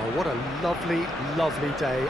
Oh, what a lovely, lovely day.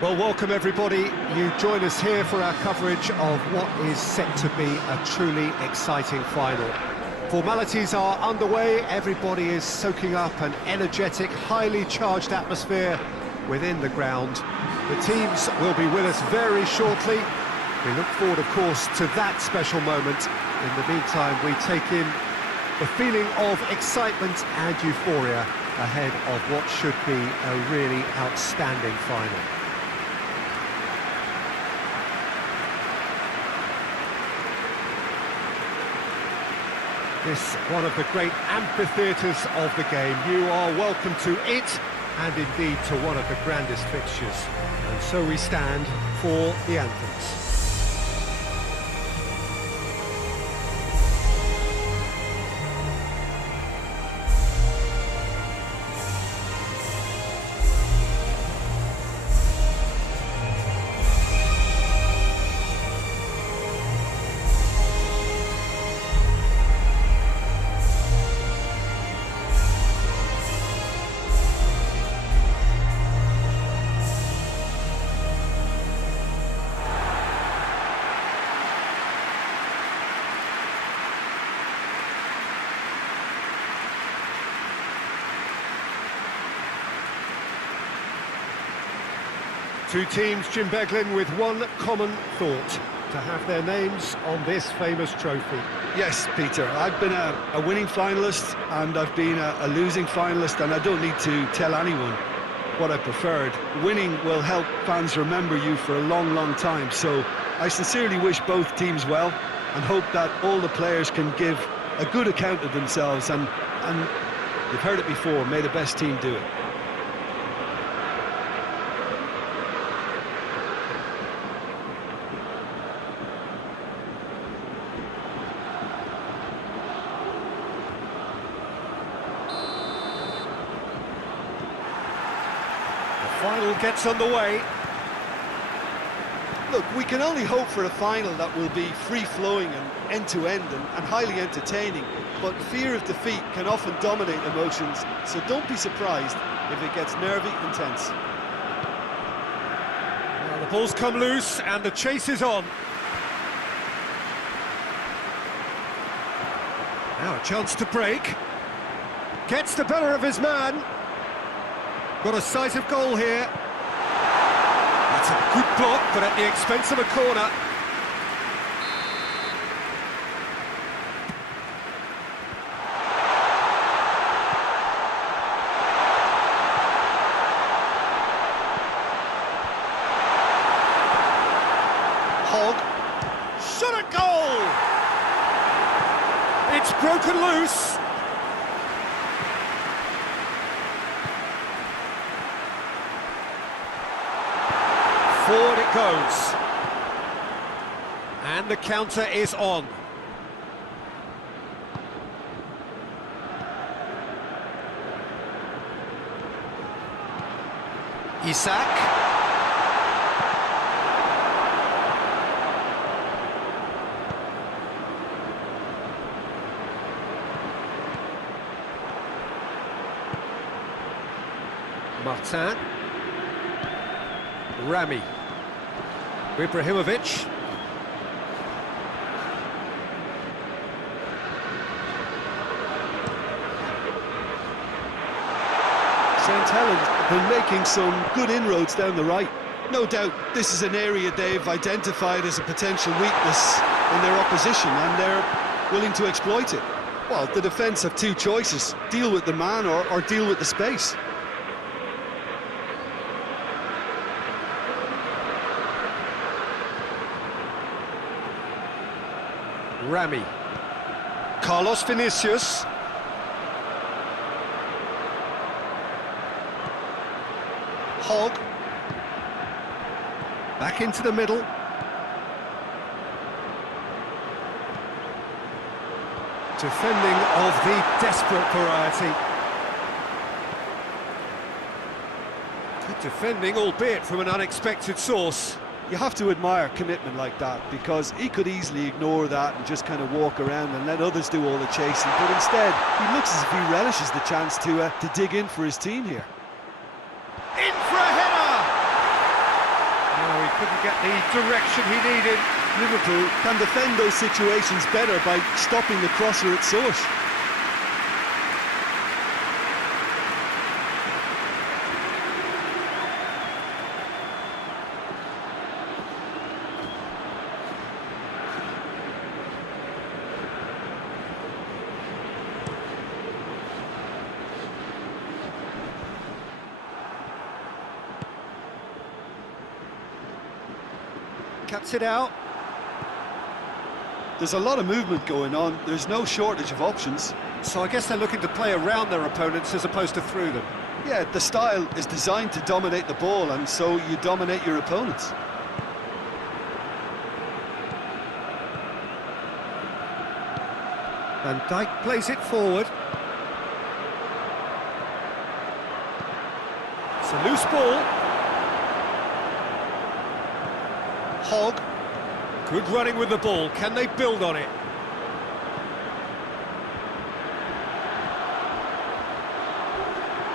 Well, welcome everybody. You join us here for our coverage of what is set to be a truly exciting final. Formalities are underway, everybody is soaking up an energetic, highly charged atmosphere within the ground. The teams will be with us very shortly. We look forward, of course, to that special moment. In the meantime, we take in the feeling of excitement and euphoria ahead of what should be a really outstanding final. This one of the great amphitheatres of the game. You are welcome to it, and indeed to one of the grandest fixtures. And so we stand for the anthems. Two teams, Jim Beglin, with one common thought: to have their names on this famous trophy. Yes, Peter, I've been a winning finalist and I've been a losing finalist, and I don't need to tell anyone what I preferred. Winning will help fans remember you for a long, long time, so I sincerely wish both teams well and hope that all the players can give a good account of themselves, and you've heard it before, may the best team do it. Final gets underway. Look, we can only hope for a final that will be free-flowing and end-to-end and highly entertaining, but fear of defeat can often dominate emotions, so don't be surprised if it gets nervy and tense. Well, the ball's come loose and the chase is on. Now a chance to break. Gets the better of his man. Got a sight of goal here. That's a good block, but at the expense of a corner. Hogg. Shot at goal! It's broken loose. Forward it goes. And the counter is on. Isak. Martin. Rami. Ibrahimovic. Saint Helens have been making some good inroads down the right. No doubt this is an area they've identified as a potential weakness in their opposition, and they're willing to exploit it. Well, the defence have two choices: deal with the man or deal with the space. Rami. Carlos Vinicius. Hogg. Back into the middle. Defending of the desperate variety. Good defending, albeit from an unexpected source. You have to admire commitment like that, because he could easily ignore that and just kind of walk around and let others do all the chasing, but instead he looks as if he relishes the chance to dig in for his team here. In for a header! No, he couldn't get the direction he needed. Liverpool can defend those situations better by stopping the crosser at source. Cuts it out. There's a lot of movement going on. There's no shortage of options. So I guess they're looking to play around their opponents as opposed to through them. Yeah, the style is designed to dominate the ball, and so you dominate your opponents. Van Dijk plays it forward. It's a loose ball. Hogg. Good running with the ball. Can they build on it?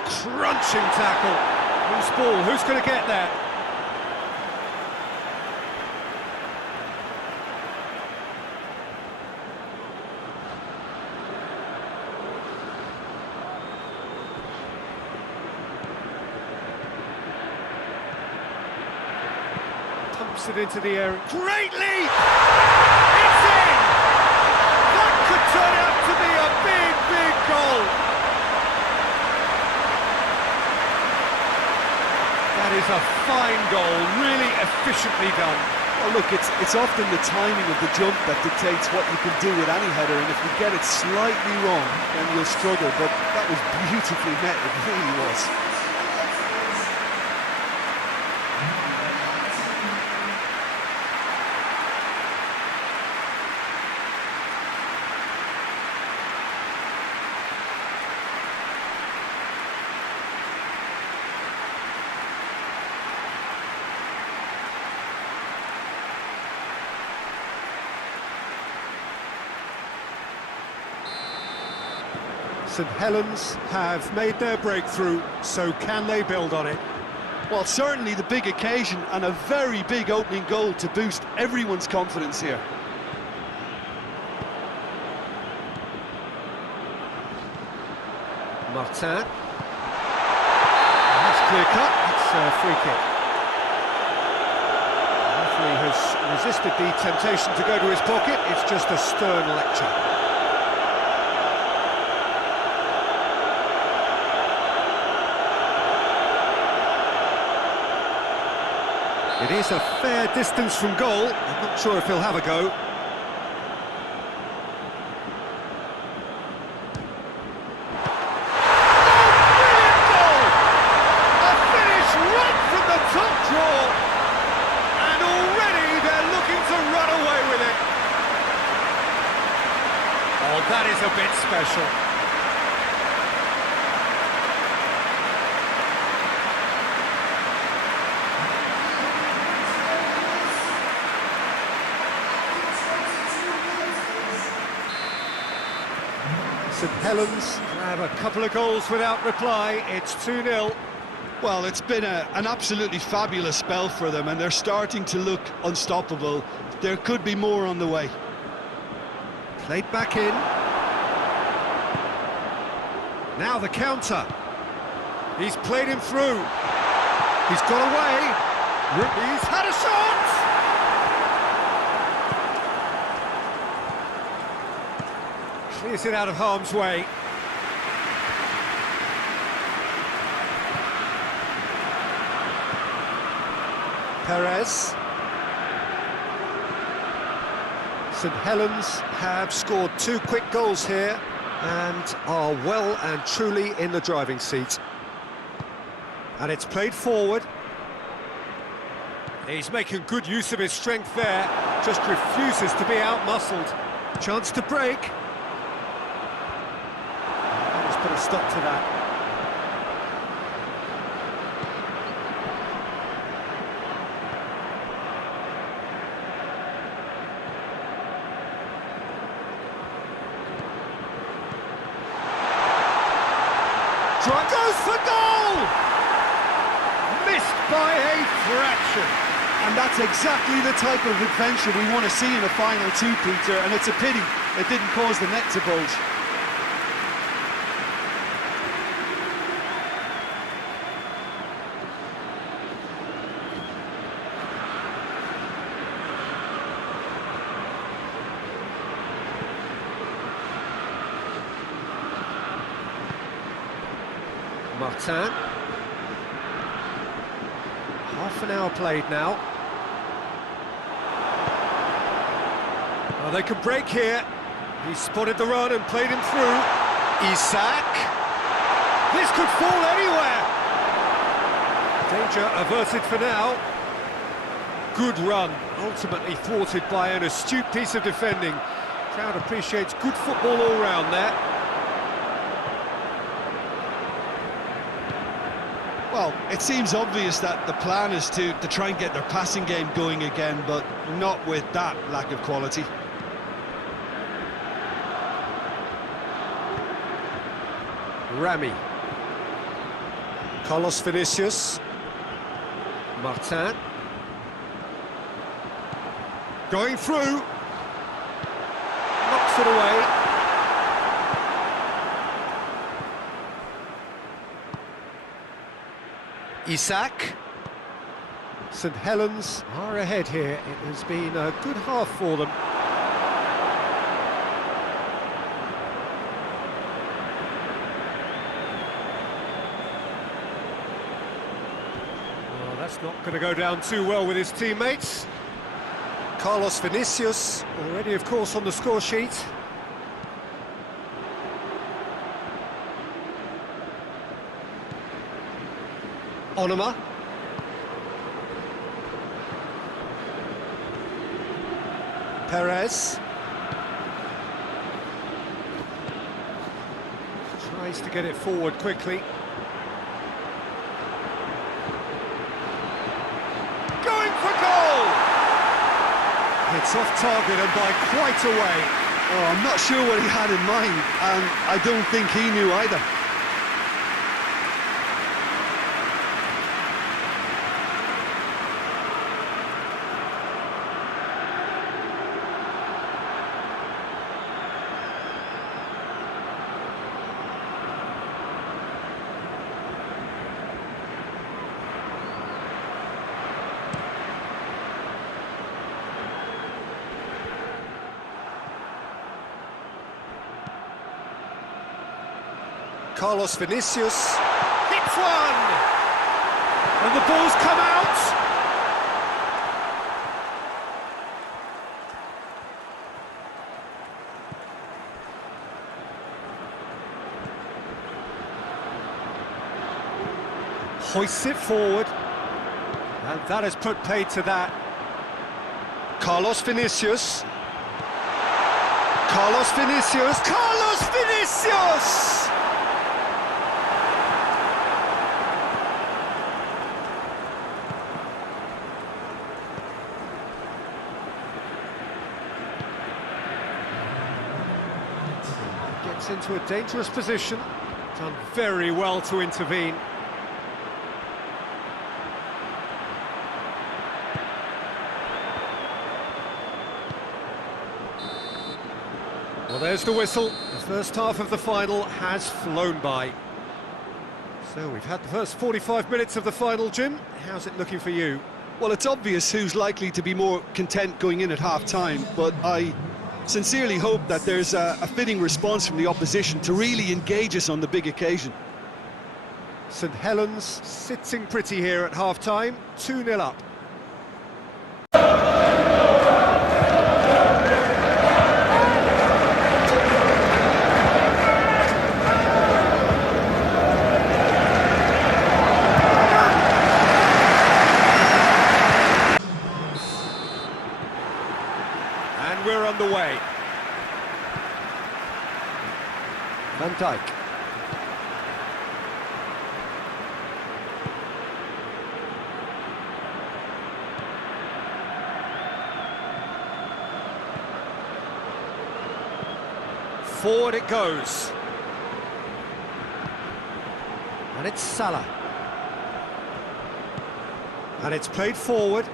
Crunching tackle. Loose ball. Who's going to get that? Pumps it into the air. Great leap! It's in! That could turn out to be a big, big goal. That is a fine goal, really efficiently done. Well, look, it's often the timing of the jump that dictates what you can do with any header, and if you get it slightly wrong, then you'll struggle, but that was beautifully met, it really was. Saint Helens have made their breakthrough, so can they build on it? Well, certainly the big occasion and a very big opening goal to boost everyone's confidence here. Martin. That's clear cut, it's a free kick. The referee has resisted the temptation to go to his pocket, it's just a stern lecture. It is a fair distance from goal. I'm not sure if he'll have a go. That is a bit special. Saint Helens have a couple of goals without reply. It's 2-0. Well, it's been an absolutely fabulous spell for them, and they're starting to look unstoppable. There could be more on the way. Played back in. Now the counter. He's played him through. He's got away. He's had a shot! Clears it out of harm's way. Perez. St Helens have scored 2 quick goals here and are well and truly in the driving seat. And it's played forward. He's making good use of his strength there, just refuses to be out-muscled. Chance to break. Let's put a stop to that. Goes for goal! Missed by a fraction. And that's exactly the type of adventure we want to see in a final too, Peter, and it's a pity it didn't cause the net to bulge. Martin. Half an hour played now. Oh, they could break here. He spotted the run and played him through. Isak. This could fall anywhere. Danger averted for now. Good run, ultimately thwarted by an astute piece of defending. Crowd appreciates good football all round there. Well, it seems obvious that the plan is to try and get their passing game going again, but not with that lack of quality. Rami. Carlos Vinicius. Martin. Going through. Knocks it away. Isak. St Helens are ahead here. It has been a good half for them. Oh, that's not going to go down too well with his teammates. Carlos Vinicius, already of course on the score sheet. Onoma. Perez. Tries to get it forward quickly. Going for goal! It's off target and by quite a way. Oh, I'm not sure what he had in mind, and I don't think he knew either. Carlos Vinicius hits one! And the ball's come out! Hoists it forward. And that has put paid to that. Carlos Vinicius. Carlos Vinicius. Carlos Vinicius! Gets into a dangerous position. Done very well to intervene. Well, there's the whistle. The first half of the final has flown by. So we've had the first 45 minutes of the final, Jim. How's it looking for you? Well, it's obvious who's likely to be more content going in at half-time, but I sincerely hope that there's a fitting response from the opposition to really engage us on the big occasion. Saint Helens sitting pretty here at half-time, 2-0 up. And we're underway. Van Dijk. Forward it goes. And it's Salah. And it's played forward.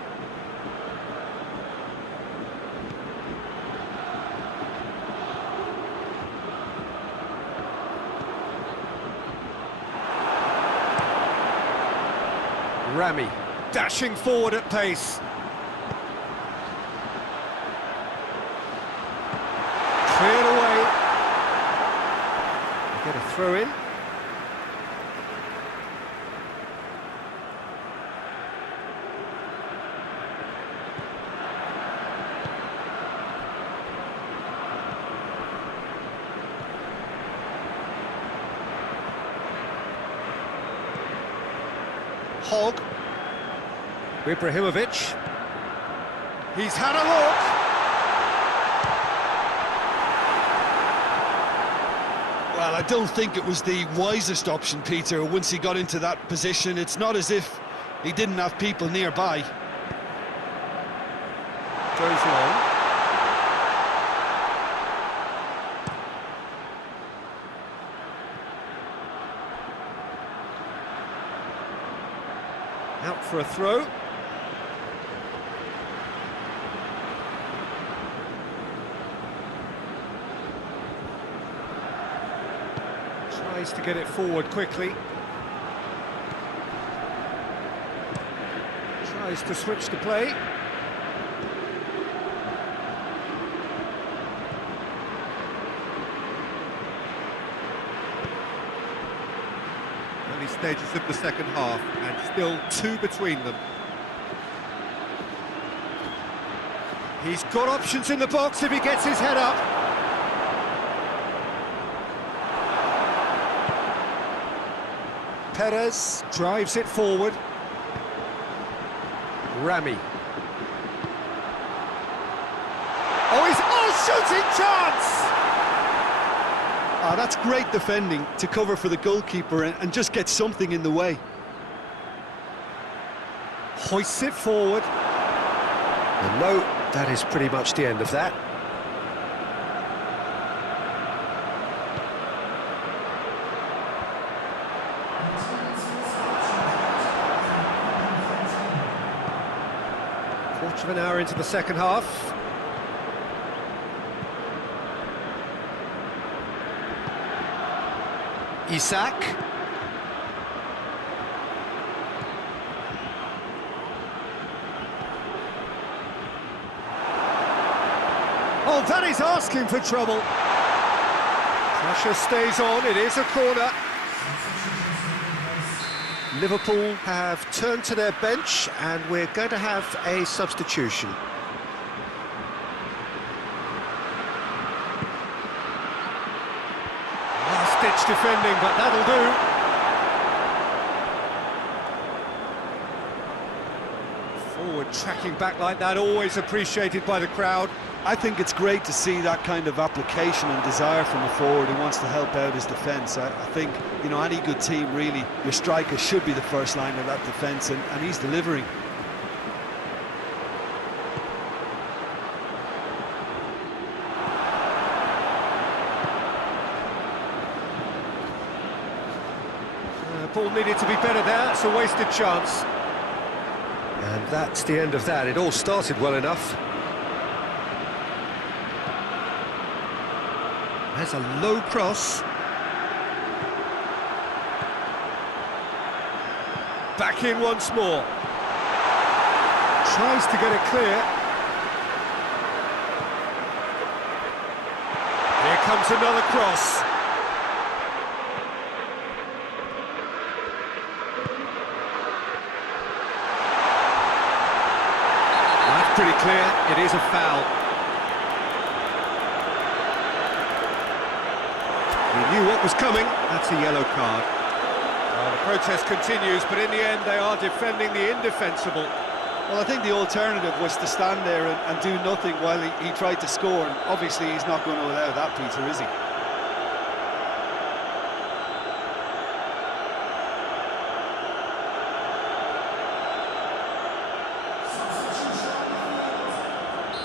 Rami dashing forward at pace. Cleared away. Get a throw in. Hogg. Ibrahimovic. He's had a look. Well, I don't think it was the wisest option, Peter, once he got into that position. It's not as if he didn't have people nearby. Goes long. Out for a throw. Tries to get it forward quickly. Tries to switch the play. Early stages of the second half, and still two between them. He's got options in the box if he gets his head up. Perez drives it forward. Rami. Oh, he's shooting chance! Ah, that's great defending to cover for the goalkeeper and just get something in the way. Hoists it forward. And no, that is pretty much the end of that. Quarter of an hour into the second half. Isak. Oh, that is asking for trouble. Pressure stays on, it is a corner. Liverpool have turned to their bench and we're going to have a substitution. Last-ditch defending, but that'll do. Forward tracking back like that, always appreciated by the crowd. I think it's great to see that kind of application and desire from a forward who wants to help out his defence. I think, you know, any good team, really, your striker should be the first line of that defence, and he's delivering. Ball needed to be better there, it's a wasted chance. And that's the end of that. It all started well enough. There's a low cross. Back in once more. Tries to get it clear. Here comes another cross. That's pretty clear. It is a foul. He knew what was coming. That's a yellow card. The protest continues, but in the end they are defending the indefensible. Well, I think the alternative was to stand there and do nothing while he tried to score, and obviously he's not going to allow that, Peter, is he?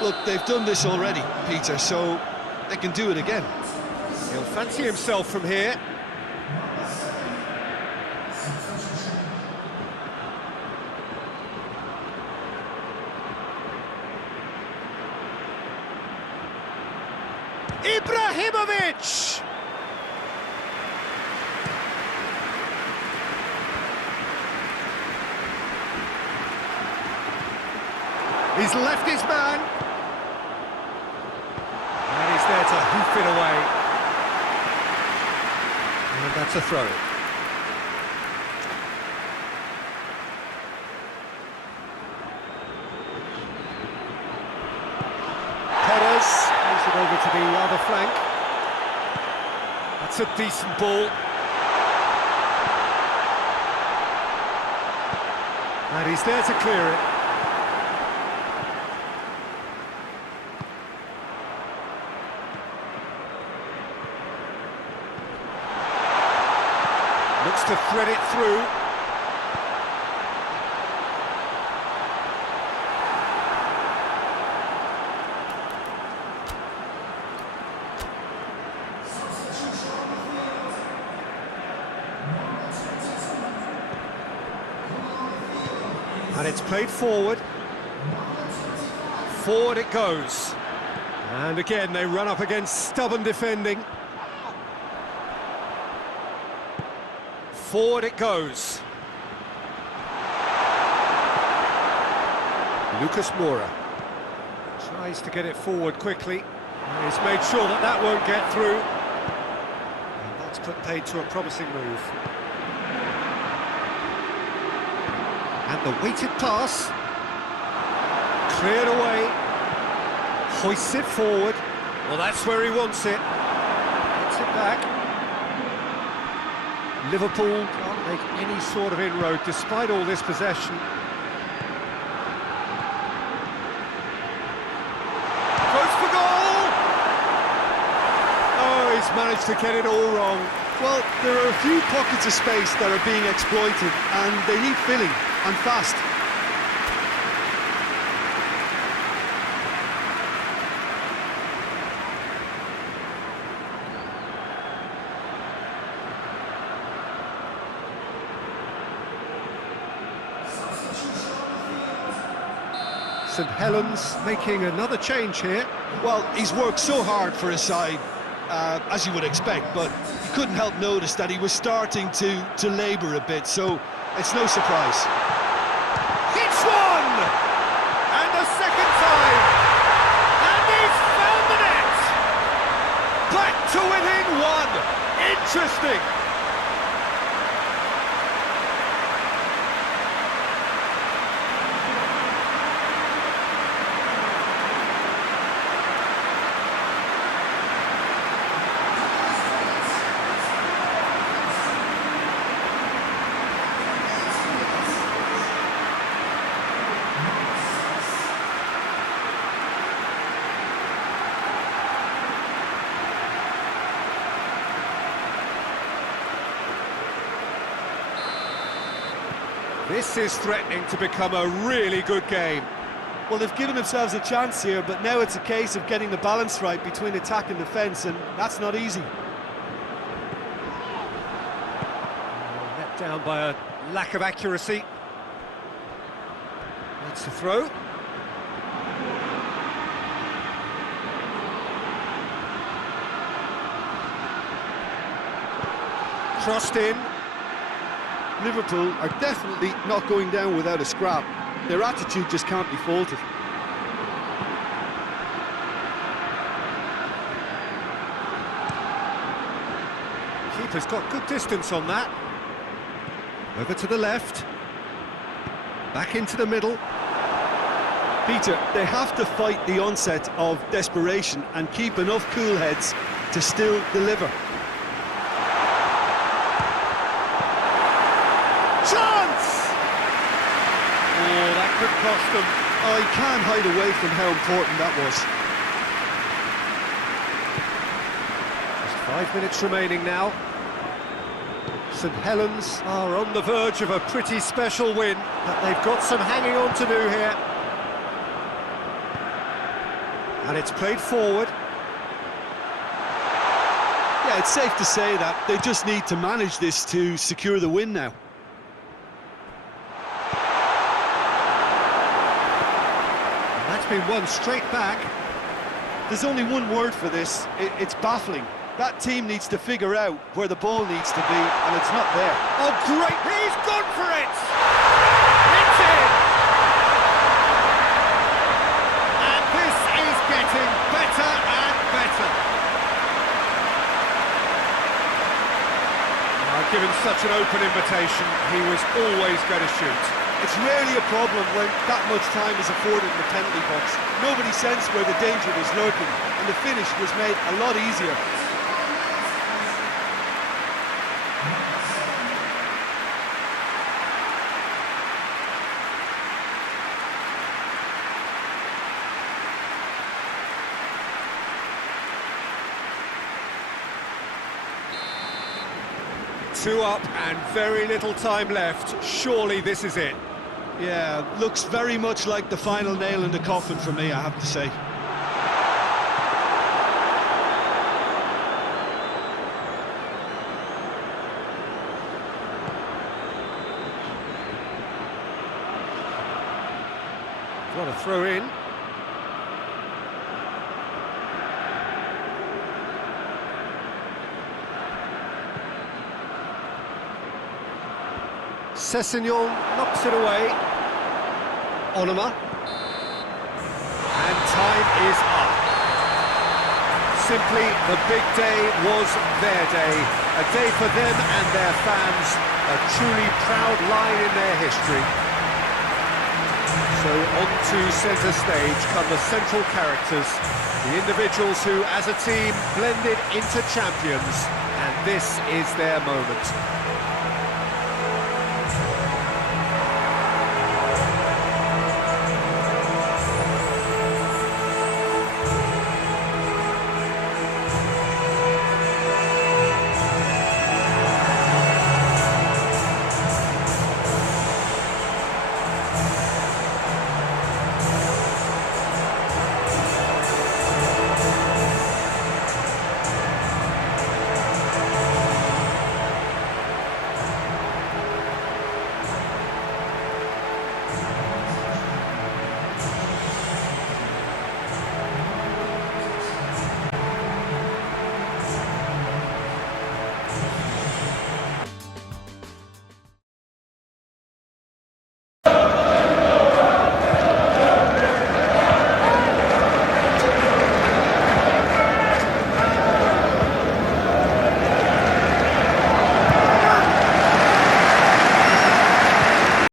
Look, they've done this already, Peter, so they can do it again. He'll fancy himself from here. Ibrahimovic! He's left his man. And he's there to hoof it away. And that's a throw. Perez moves it over to the other flank. That's a decent ball. And he's there to clear it. Looks to thread it through. And it's played forward. Forward it goes. And again, they run up against stubborn defending. Forward it goes. Lucas Moura tries to get it forward quickly. And he's made sure that that won't get through. And that's put paid to a promising move. And the weighted pass. Cleared away. Hoists it forward. Well, that's where he wants it. Gets it back. Liverpool can't make any sort of inroad despite all this possession. Goes for goal! Oh, he's managed to get it all wrong. Well, there are a few pockets of space that are being exploited, and they need filling, and fast. Saint Helens making another change here. Well, he's worked so hard for his side, as you would expect, but you couldn't help notice that he was starting to labour a bit, so it's no surprise. Hits one! And the second time! And he's found the net! Back to within one! Interesting! This is threatening to become a really good game. Well, they've given themselves a chance here, but now it's a case of getting the balance right between attack and defence, and that's not easy. Let down by a lack of accuracy. That's a throw. Crossed in. Liverpool are definitely not going down without a scrap. Their attitude just can't be faulted. Keeper's got good distance on that. Over to the left. Back into the middle. Peter, they have to fight the onset of desperation and keep enough cool heads to still deliver. Chance! Oh, that could cost them. I can't hide away from how important that was. Just 5 minutes remaining now. St Helens are on the verge of a pretty special win, but they've got some hanging on to do here. And it's played forward. Yeah, it's safe to say that they just need to manage this to secure the win now. That's been won straight back. There's only one word for this, it's baffling. That team needs to figure out where the ball needs to be, and it's not there. Oh, great! He's gone for it! It's in! And this is getting better and better. Given such an open invitation, he was always going to shoot. It's rarely a problem when that much time is afforded in the penalty box. Nobody sensed where the danger was lurking, and the finish was made a lot easier. Two up and very little time left. Surely this is it. Yeah, looks very much like the final nail in the coffin for me, I have to say. What a throw in. Sessegnon knocks it away. Onoma. And time is up. Simply, the big day was their day. A day for them and their fans. A truly proud line in their history. So on to centre stage come the central characters. The individuals who, as a team, blended into champions. And this is their moment.